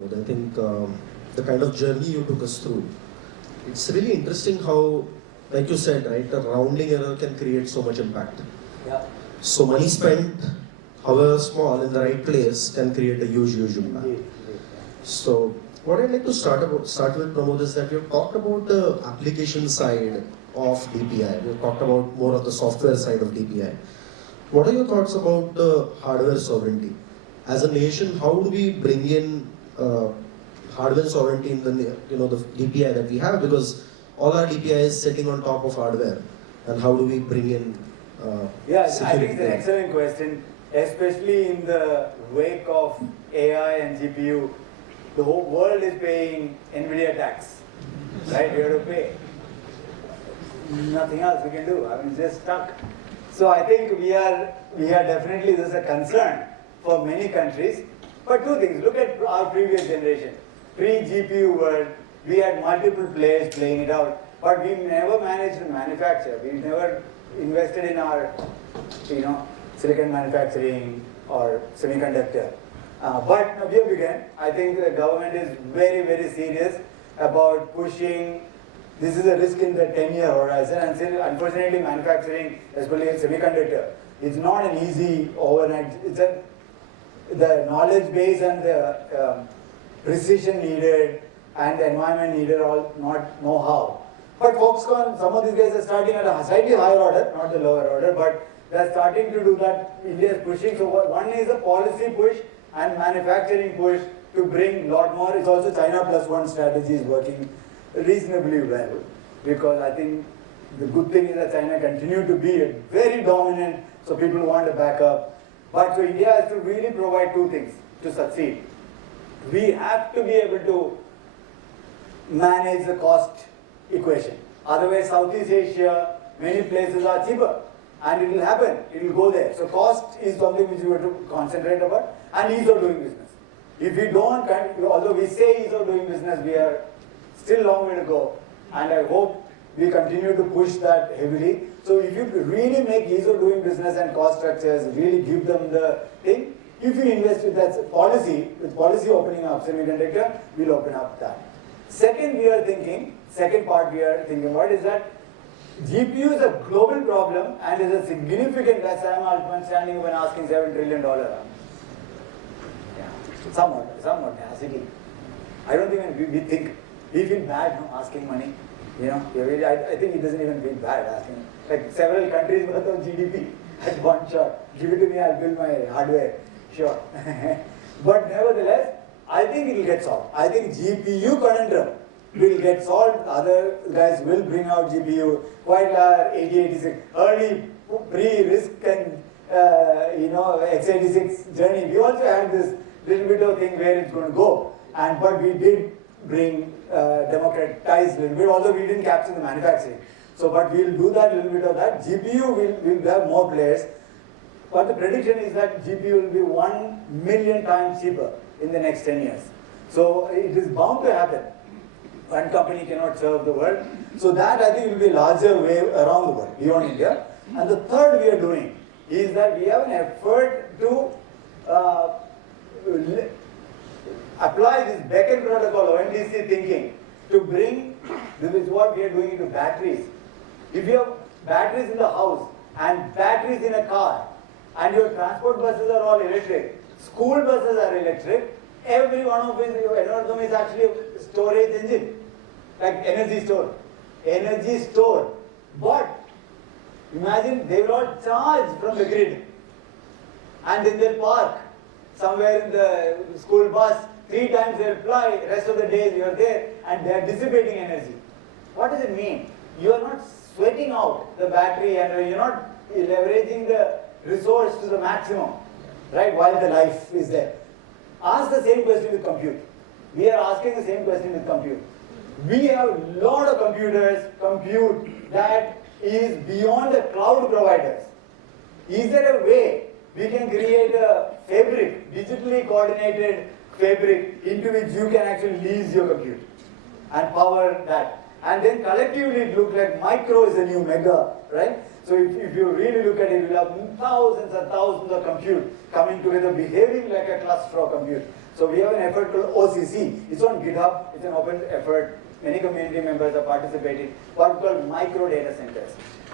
I think the kind of journey you took us through, it's really interesting how, like you said, right, a rounding error can create so much impact. Yeah. So money spent, however small, in the right place can create a huge impact. Indeed. So what I'd like to start with, Pramod, is that you've talked about the application side of DPI. We've talked about more of the software side of DPI. What are your thoughts about the hardware sovereignty? As a nation, how do we bring in hardware sovereignty in the DPI that we have? Because all our DPI is sitting on top of hardware, and how do we bring in Yeah, I security think it's an excellent question, especially in the wake of AI and GPU. The whole world is paying NVIDIA tax, right? We have to pay. Nothing else we can do. I mean, just stuck. So I think we are definitely, this is a concern for many countries. But two things, look at our previous generation. Pre-GPU world, we had multiple players playing it out, but we never managed to manufacture. We never invested in our, silicon manufacturing or semiconductor. But we have begun. I think the government is very serious about pushing. This is a risk in the 10-year horizon, and still, unfortunately, manufacturing, especially in semiconductor, it's not an easy overnight. The knowledge base and the precision needed and the environment needed all not know-how. But Foxconn, some of these guys are starting at a slightly higher order, not the lower order, but they're starting to do that. India is pushing. So one is a policy push and manufacturing push to bring a lot more. It's also China plus one strategy is working reasonably well, because I think the good thing is that China continue to be very dominant, so people want to back up. But so India has to really provide two things to succeed. We have to be able to manage the cost equation. Otherwise, Southeast Asia, many places are cheaper, and it will happen. It will go there. So cost is something which we have to concentrate about, and ease of doing business. If we don't, although we say ease of doing business, we are still long way to go, and I hope we continue to push that heavily. So if you really make ease of doing business and cost structures, really give them the thing, if you invest with that policy, with policy opening up semiconductor, we'll open up that. Second part we are thinking about is that GPU is a global problem and is a significant, as Sam Altman standing when asking $7 trillion. Yeah, somewhat capacity. I don't think we think. We feel bad asking money. I think it doesn't even feel bad asking. Like several countries worth of GDP at one shot. Give it to me, I'll build my hardware. Sure. But nevertheless, I think it will get solved. I think GPU conundrum will get solved. Other guys will bring out GPU. Quite large 8086, early pre-risk and x86 journey. We also had this little bit of thing where it's going to go. But we did bring democratize a little bit, although we didn't capture the manufacturing. So, but we'll do that, little bit of that. GPU will have more players, but the prediction is that GPU will be 1 million times cheaper in the next 10 years. So it is bound to happen. One company cannot serve the world. So that I think will be a larger wave around the world, beyond India. And the third we are doing is that we have an effort to apply this Beckn Protocol, ONDC thinking, to bring, this is what we are doing into batteries. If you have batteries in the house and batteries in a car, and your transport buses are all electric, school buses are electric, every one of them is actually a storage engine, like energy store. Energy store. But imagine they will all charge from the grid, and then they'll park somewhere in the school bus. 3 times they'll fly, rest of the days you are there, and they are dissipating energy. What does it mean? You are not sweating out the battery, and you're not leveraging the resource to the maximum, right, while the life is there. Ask the same question with compute. We are asking the same question with compute. We have a lot of compute that is beyond the cloud providers. Is there a way we can create a fabric, digitally coordinated fabric, into which you can actually lease your compute and power that? And then collectively it looks like micro is the new mega, right? So if you really look at it, you'll have thousands and thousands of compute coming together, behaving like a cluster of compute. So we have an effort called OCC. It's on GitHub. It's an open effort. Many community members are participating. What we call micro data centers.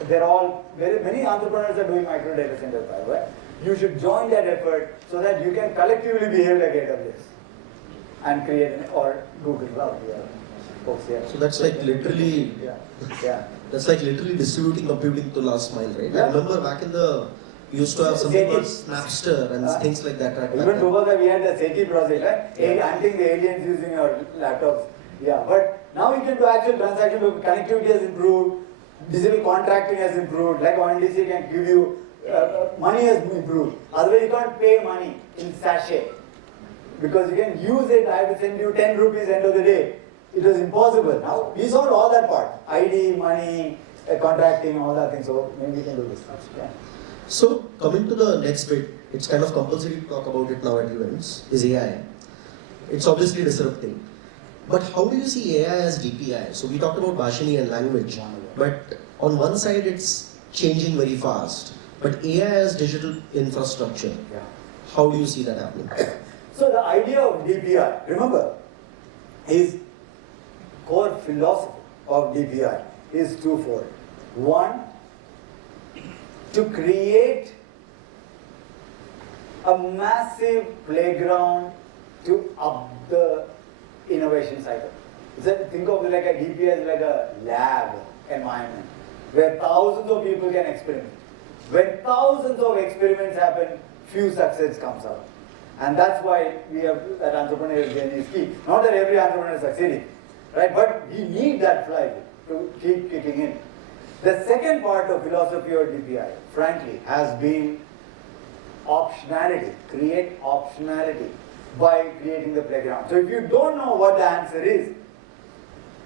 They're all, many entrepreneurs are doing micro data centers, by the way. You should join that effort so that you can collectively behave like AWS and create or Google Cloud. Yeah. Folks here. So that's like literally, Yeah. that's like literally distributing computing to last mile, right? Yeah. I remember back in the, we used to have something called Snapster and things like that. Right? Even before that, we had the SETI project, right? Hunting the aliens using your laptops. Yeah, but now you can do actual transaction. Connectivity has improved. Digital contracting has improved. Like ONDC can give you money has improved. Otherwise, you can't pay money in sachet because you can use it. I have to send you 10 rupees end of the day. It was impossible. Now we solved all that part: ID, money, contracting, all that thing. So maybe we can do this. Yeah. So coming to the next bit, it's kind of compulsory to talk about it now at events, is AI. It's obviously disrupting. But how do you see AI as DPI? So we talked about Bhashini and language, but on one side it's changing very fast. But AI as digital infrastructure, how do you see that happening? So the idea of DPI, remember, his core philosophy of DPI is twofold. One, to create a massive playground to up the innovation cycle. So think of it like a DPI as like a lab environment where thousands of people can experiment. When thousands of experiments happen, few success comes out. And that's why we have that entrepreneurial journey is key. Not that every entrepreneur is succeeding, right? But we need that flywheel to keep kicking in. The second part of philosophy of DPI, frankly, has been optionality. Create optionality by creating the playground. So if you don't know what the answer is,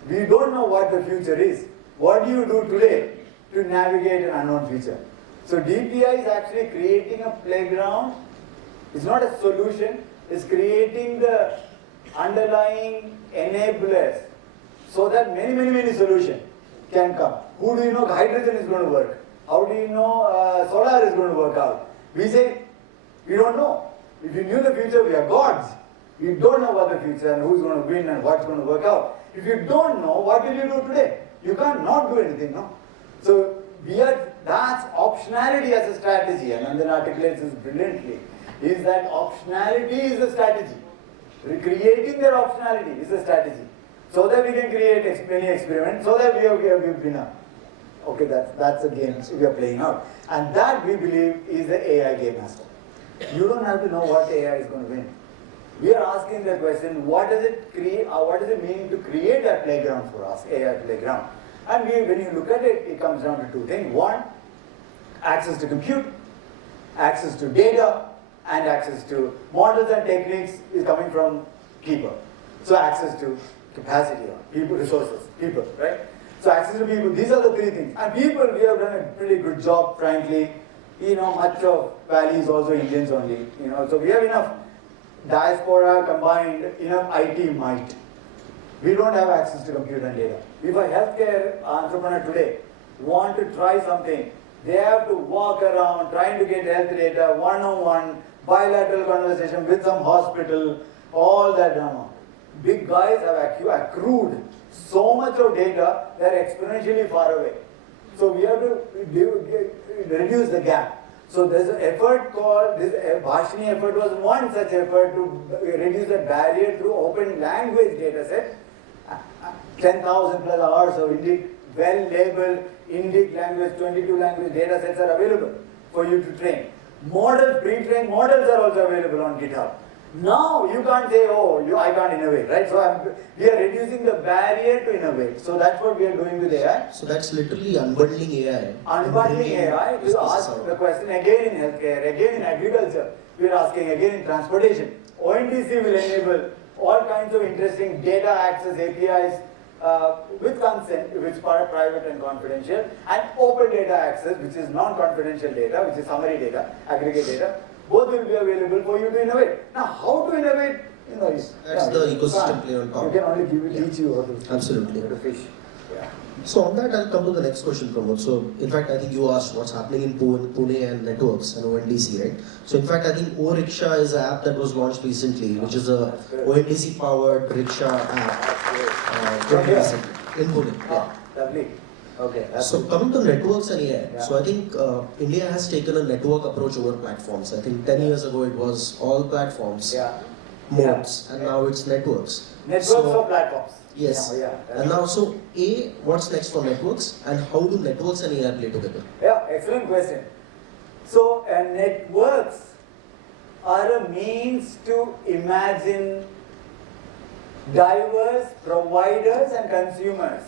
we don't know what the future is, what do you do today to navigate an unknown future? So DPI is actually creating a playground. It's not a solution, it's creating the underlying enablers so that many solutions can come. Who do you know hydrogen is going to work? How do you know solar is going to work out? We say, we don't know. If you knew the future, we are gods. We don't know what the future and who's going to win and what's going to work out. If you don't know, what will you do today? You can't not do anything, no? So that's optionality as a strategy, and Nandan articulates this brilliantly, is that optionality is a strategy. Creating that optionality is a strategy. So that we can create many experiments, so that we have winner. Okay, that's a game we are playing out. And that we believe is the AI game master. You don't have to know what AI is going to win. We are asking the question, what does it mean to create that playground for us, AI playground? And when you look at it, it comes down to two things. One, access to compute, access to data, and access to models and techniques is coming from people. So access to capacity, people, resources, people, right? So access to people, these are the three things. And people, we have done a pretty good job, frankly. Much of Valley is also Indians only. So we have enough diaspora combined, enough IT might. We don't have access to computer and data. If a healthcare entrepreneur today want to try something, they have to walk around trying to get health data, one-on-one, bilateral conversation with some hospital, all that drama. Big guys have accrued so much of data, they're exponentially far away. So we have to reduce the gap. So there's an effort called, this Bhashini effort was one such effort to reduce the barrier through open language data set. 10,000 plus hours of Indic, well-labeled Indic language, 22 language data sets are available for you to train. Models, pre-trained models are also available on GitHub. Now you can't say, I can't innovate, right? So we are reducing the barrier to innovate. So that's what we are doing with AI. So that's literally unbundling AI. Unbundling AI, we ask the question again in healthcare, again in agriculture, we are asking again in transportation. ONDC will enable all kinds of interesting data access APIs with consent, which is private and confidential, and open data access, which is non-confidential data, which is summary data, aggregate data. Both will be available for you to innovate. Now, how to innovate? That's the ecosystem play on top. You can only teach you how to Absolutely. fish. Yeah. So on that, I'll come to the next question, Pramod. So in fact, I think you asked what's happening in Pune and networks and ONDC, right? So in fact, I think O-Rickshaw is an app that was launched recently, which is a ONDC-powered rickshaw app in Pune. Yeah. Lovely. Okay. So coming to networks and AI, so I think India has taken a network approach over platforms. I think 10 years ago it was all platforms, modes, and now it's networks. Networks or platforms. Yes. And now, so what's next for networks, and how do networks and AI play together? Yeah, excellent question. So networks are a means to imagine diverse providers and consumers.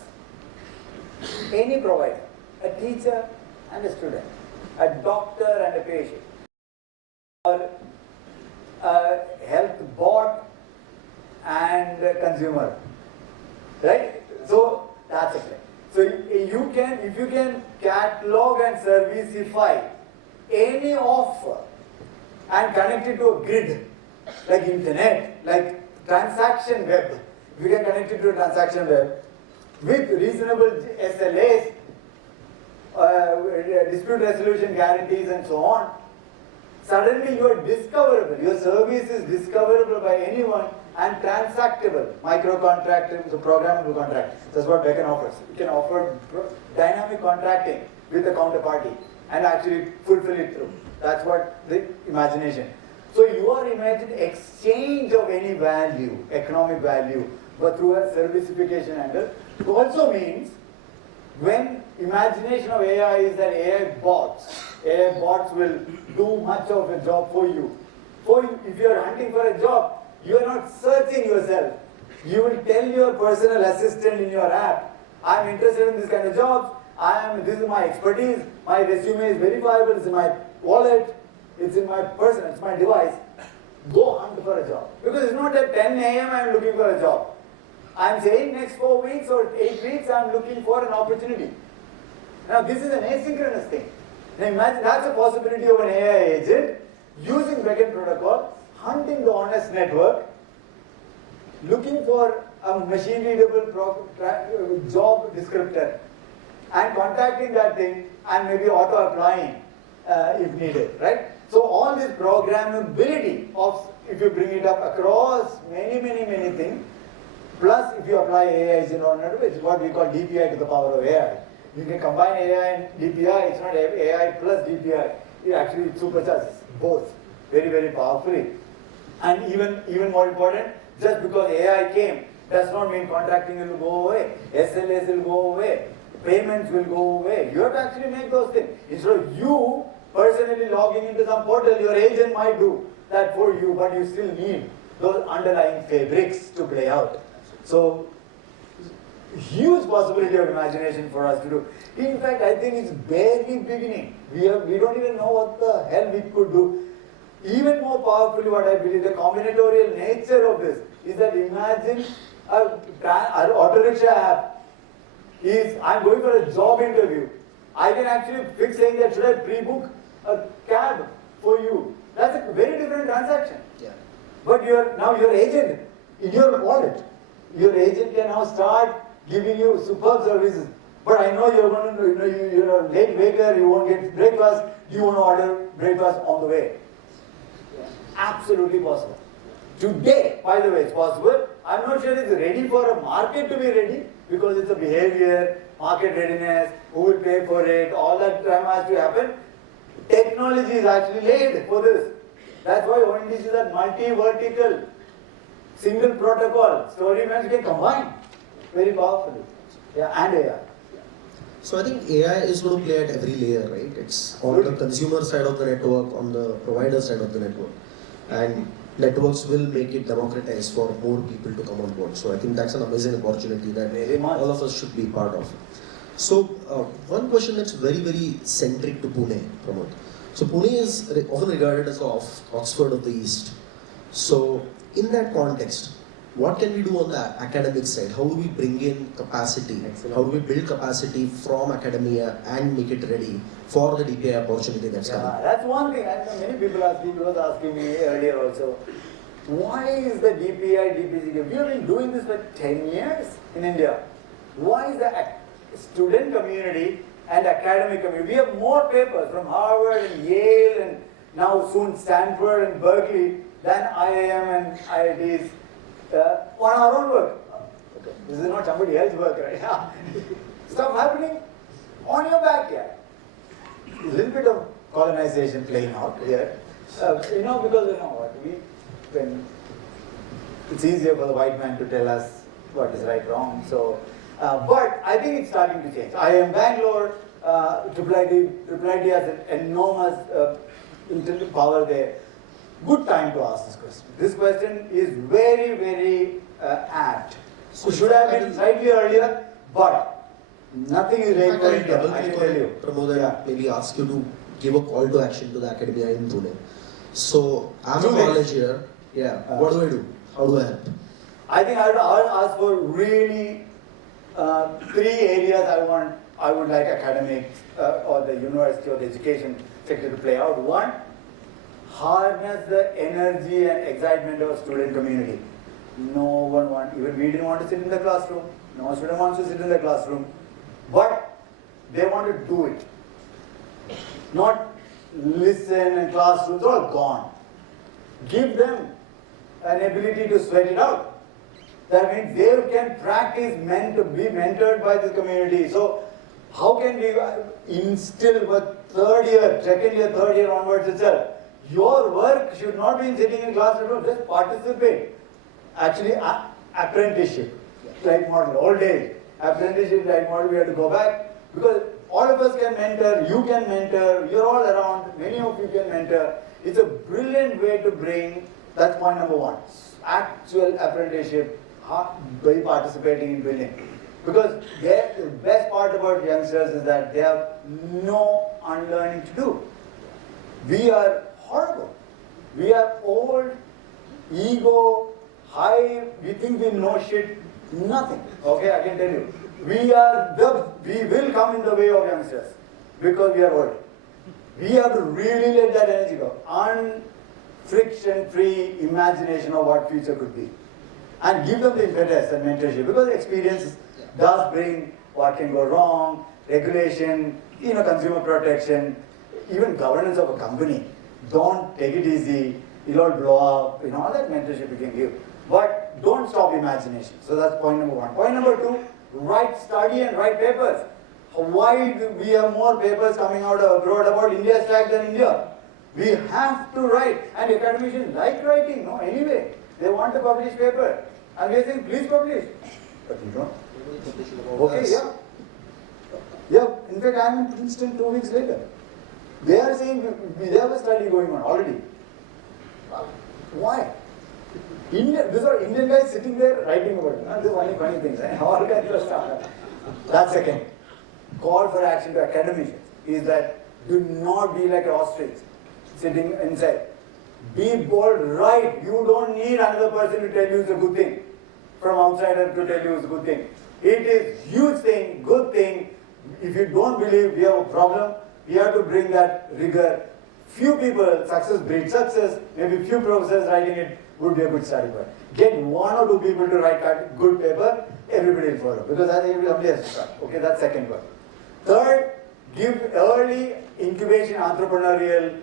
Any provider, a teacher and a student, a doctor and a patient, or a health bot and a consumer, right? So that's a thing. So you can, if you can catalog and serviceify any offer and connect it to a grid, like internet, like transaction web, if you can connect it to a transaction web, with reasonable SLAs, dispute resolution guarantees and so on, suddenly you are discoverable. Your service is discoverable by anyone and transactable. Micro-contract, the programmable contract. That's what Beckn offers. You can offer dynamic contracting with a counterparty and actually fulfill it through. That's what the imagination. So you are imagining exchange of any value, economic value, but through a servicification angle. It also means when imagination of AI is that AI bots will do much of a job for you. If you are hunting for a job, you are not searching yourself. You will tell your personal assistant in your app, I am interested in this kind of jobs, this is my expertise, my resume is verifiable, it's in my wallet, it's in my person, it's my device. Go hunt for a job. Because it's not at 10 a.m. I am looking for a job. I am saying next 4 weeks or 8 weeks I am looking for an opportunity. Now this is an asynchronous thing. Now imagine that's a possibility of an AI agent using Beckn Protocol, hunting the honest network, looking for a machine readable job descriptor and contacting that thing and maybe auto applying if needed, right? So all this programmability of, if you bring it up across many things, plus if you apply AI in neural network, it's what we call DPI to the power of AI. You can combine AI and DPI, it's not AI plus DPI, it actually supercharges both very powerfully. And even more important, just because AI came does not mean contracting will go away, SLAs will go away, payments will go away. You have to actually make those things. Instead of you personally logging into some portal, your agent might do that for you, but you still need those underlying fabrics to play out. So, huge possibility of imagination for us to do. In fact, I think it's very beginning. We don't even know what the hell we could do. Even more powerfully, what I believe, the combinatorial nature of this is that imagine an auto rickshaw app is, I'm going for a job interview. I can actually fix saying that should I pre-book a cab for you. That's a very different transaction. Yeah. But now your agent in your wallet, your agent can now start giving you superb services. But I know you're going to, you're a late waker, you won't get breakfast, you want to order breakfast on the way. Absolutely possible. Today, by the way, it's possible. I'm not sure it's ready for a market to be ready because it's a behavior, market readiness, who will pay for it, all that time has to happen. Technology is actually laid for this. That's why ONDC is that multi-vertical, single protocol. Story means you can combine very powerfully. And AI. So I think AI is going to play at every layer, right? It's on the consumer side of the network, on the provider side of the network. And networks will make it democratized for more people to come on board. So I think that's an amazing opportunity that all of us should be part of. So one question that's very centric to Pune, Pramod. So Pune is often regarded as the Oxford of the East. So in that context, what can we do on the academic side? How do we bring in capacity? Excellent. How do we build capacity from academia and make it ready for the DPI opportunity that's coming? That's one thing. I know many people was asking me earlier also. Why is the DPI, DPC? We have been doing this for 10 years in India. Why is the student community and academic community? We have more papers from Harvard and Yale and now soon Stanford and Berkeley than IIM and IITs on our own work. Okay. This is not somebody else's work, right? Stuff happening on your backyard. A little bit of colonization playing out here. Because you know what, when it's easier for the white man to tell us what is right, wrong. So, but I think it's starting to change. I am Bangalore. IIT has an enormous intellectual power there. Good time to ask this question. This question is very, very apt. So should have been slightly earlier, but nothing is late for India, I can tell you. Pramod, maybe ask you to give a call to action to the academia in Pune. So I'm a college here. What do I do? How do I help? I think I would ask for really 3 areas I would like academics or the university or the education sector to play out. One, harness the energy and excitement of student community. No one wants, even we didn't want to sit in the classroom. No student wants to sit in the classroom. But they want to do it. Not listen and classrooms are all gone. Give them an ability to sweat it out. That means they can practice be mentored by the community. So how can we instill with second year, third year onwards itself? Your work should not be in sitting in classroom, just participate. Actually, apprenticeship, like model, all day. Apprenticeship like model, we have to go back. Because all of us can mentor, you can mentor, you're all around, many of you can mentor. It's a brilliant way to bring, that's point number 1. Actual apprenticeship by participating in building. Because the best part about youngsters is that they have no unlearning to do. We are horrible. We are old, ego, high, we think we know shit, nothing. Okay, I can tell you. We will come in the way of youngsters because we are old. We have to really let that energy go. Friction-free imagination of what future could be. And give them the impetus and mentorship because experience does bring what can go wrong, regulation, consumer protection, even governance of a company. Don't take it easy, it'll all blow up, all that mentorship you can give. But don't stop imagination. So that's point number 1. Point number 2, study and write papers. Why do we have more papers coming out abroad about India's flag than India? We have to write. And academicians like writing, anyway. They want to publish paper. And we are saying, please publish. But you don't. Okay, yeah. In fact, I am in Princeton 2 weeks later. They are saying, we have a study going on already. Why? These are Indian guys sitting there writing about it. These are only funny things. All kinds of stuff. That's second. Call for action to academicians is that do not be like an ostrich sitting inside. Be bold, write. You don't need another person to tell you it's a good thing. From outsider to tell you it's a good thing. It is huge thing, good thing. If you don't believe we have a problem, we have to bring that rigor. Few people, success breeds success. Maybe few professors writing it would be a good starting point. Get 1 or 2 people to write good paper, everybody will follow. Because I think somebody has to start. Okay, that's second one. Third, give early incubation entrepreneurial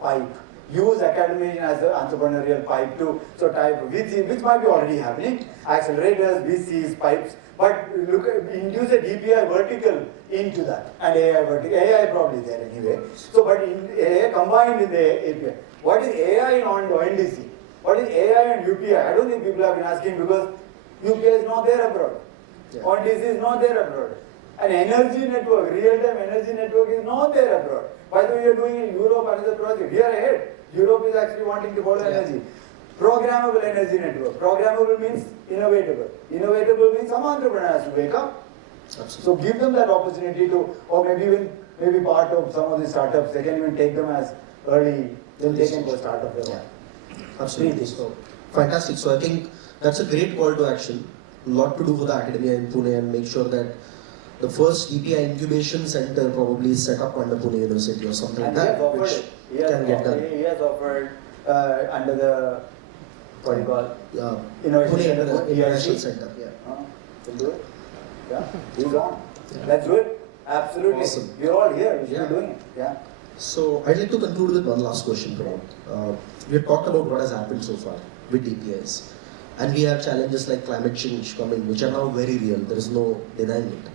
pipe. Use academia as an entrepreneurial pipe too. So type which might be already happening. Accelerators, VCs, pipes. But induce a DPI vertical into that. And AI vertical. AI probably there anyway. So but in AI combined in the API. What is AI on ONDC? What is AI and UPI? I don't think people have been asking because UPI is not there abroad. ONDC is not there abroad. An energy network, real-time energy network is not there abroad. By the way, we are doing in Europe another project. We are ahead. Europe is actually wanting to follow energy. Programmable energy network. Programmable means innovatable. Innovatable means some entrepreneur has to wake up. Absolutely. So give them that opportunity to, or maybe part of some of the startups, they can even take them as early, then they can go start up their own. Absolutely. So fantastic. So I think that's a great call to action. A lot to do for the academia in Pune and make sure that the first DPI incubation center probably is set up under Pune University or something like that, which can get done. He has offered under the, what do you call, Pune under the Innovation Center. We'll do it. Yeah, he's on. Yeah. Let's do it. Absolutely. Awesome. You're all here. You should Yeah. be doing it. Yeah. So I'd like to conclude with one last question, Pramod. We have talked about what has happened so far with DPIs. And we have challenges like climate change coming, which are now very real. There is no denying it.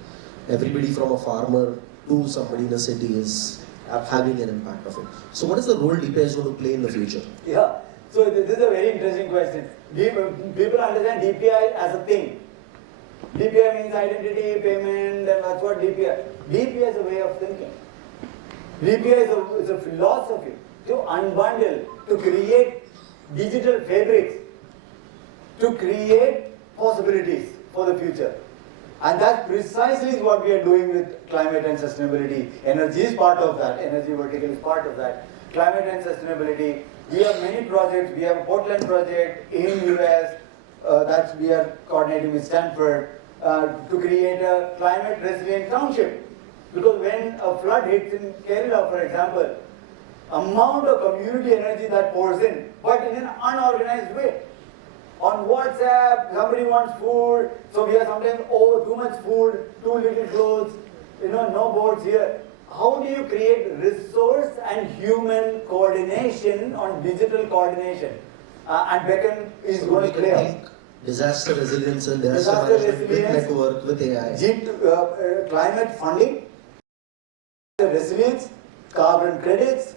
Everybody from a farmer to somebody in a city is having an impact of it. So what is the role DPI is going to play in the future? Yeah. So this is a very interesting question. People understand DPI as a thing. DPI means identity, payment, and that's what DPI. DPI is a way of thinking. DPI is a philosophy to unbundle, to create digital fabrics, to create possibilities for the future. And that precisely is what we are doing with climate and sustainability. Energy is part of that. Energy vertical is part of that. Climate and sustainability. We have many projects. We have a Portland project in US that we are coordinating with Stanford to create a climate resilient township. Because when a flood hits in Kerala, for example, amount of community energy that pours in, but in an unorganized way. On WhatsApp, somebody wants food, so we are sometimes too much food, too little clothes, no boards here. How do you create resource and human coordination on digital coordination? And Beckn is So going we to play out. think disaster resilience and disaster Disaster management with resilience, network, with AI. Climate funding, resilience, carbon credits,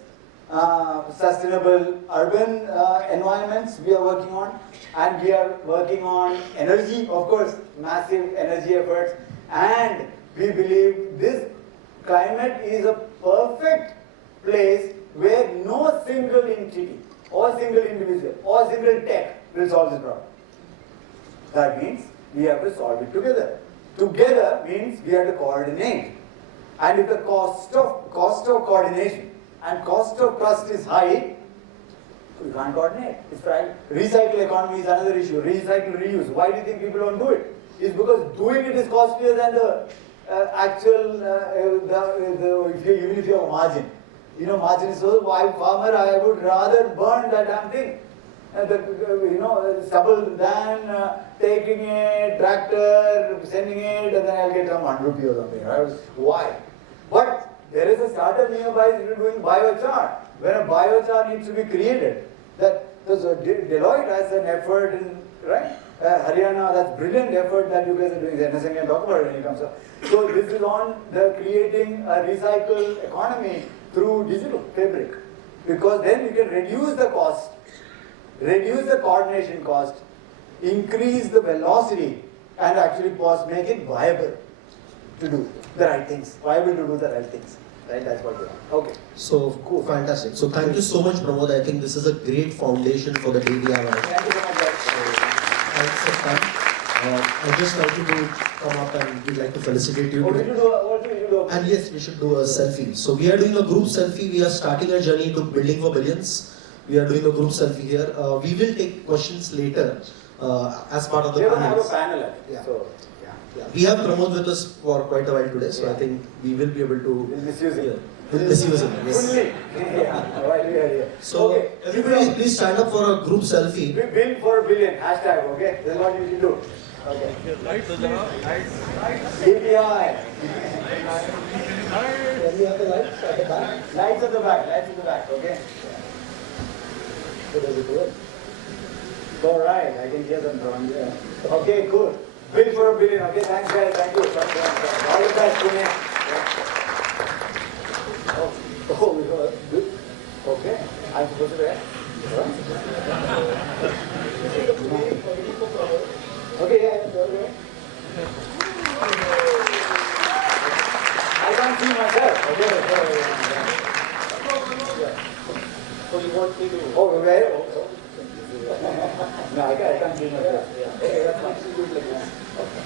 sustainable urban environments we are working on, and we are working on energy, of course, massive energy efforts, and we believe this climate is a perfect place where no single entity or single individual or single tech will solve this problem. That means we have to solve it together. Together means we have to coordinate. And if the cost of coordination and cost of trust is high, we can't coordinate. It's right. Recycle economy is another issue. Recycle, reuse. Why do you think people don't do it? It's because doing it is costlier than the actual, even if you have a margin. Margin is so, why farmer, I would rather burn that damn thing. Stubble than taking it, tractor, sending it, and then I'll get some 1 rupee or something. Right? Why? But there is a startup nearby doing biochar, where a biochar needs to be created. Deloitte has an effort in Haryana. That's brilliant effort that you guys are doing. NSM can talk about it when it comes up. So this is on the creating a recycle economy through digital fabric, because then you can reduce the cost, reduce the coordination cost, increase the velocity, and actually make it viable to do the right things. Viable to do the right things. Right? That's what we want. Okay. So cool. Fantastic. So thank you so much, Pramod. I think this is a great foundation for the day we have. Thank you so much, guys. Thanks for time. I'd just like you to come up and we'd like to felicitate you. What do you do? And yes, we should do a selfie. So we are doing a group selfie. We are starting a journey to building for billions. We are doing a group selfie here. We will take questions later as part of the panel. panel. We have a panel. Yeah. So, yeah. We have Pramod with us for quite a while today, so I think we will be able to misuse him. Misuse him. Yes. Fully. Yeah. Right, we are here. So okay. everybody, please stand up for a group selfie. We build for a billion. Hashtag. Okay. This is what you should do. Okay. CDPI. Can we have the lights at the back? Lights at the back. Lights at the back. Okay. So does it work? All right. I can hear them from here. Okay. Cool. Build for a billion. Okay. Thanks, guys. Thank you. All the best, Pune. Oh, good. Okay. I'm supposed to wear. Okay, yeah, okay. I can't see myself. Okay, so you want me to? Oh, where? No, I can't see myself. Okay, that's fine. Okay.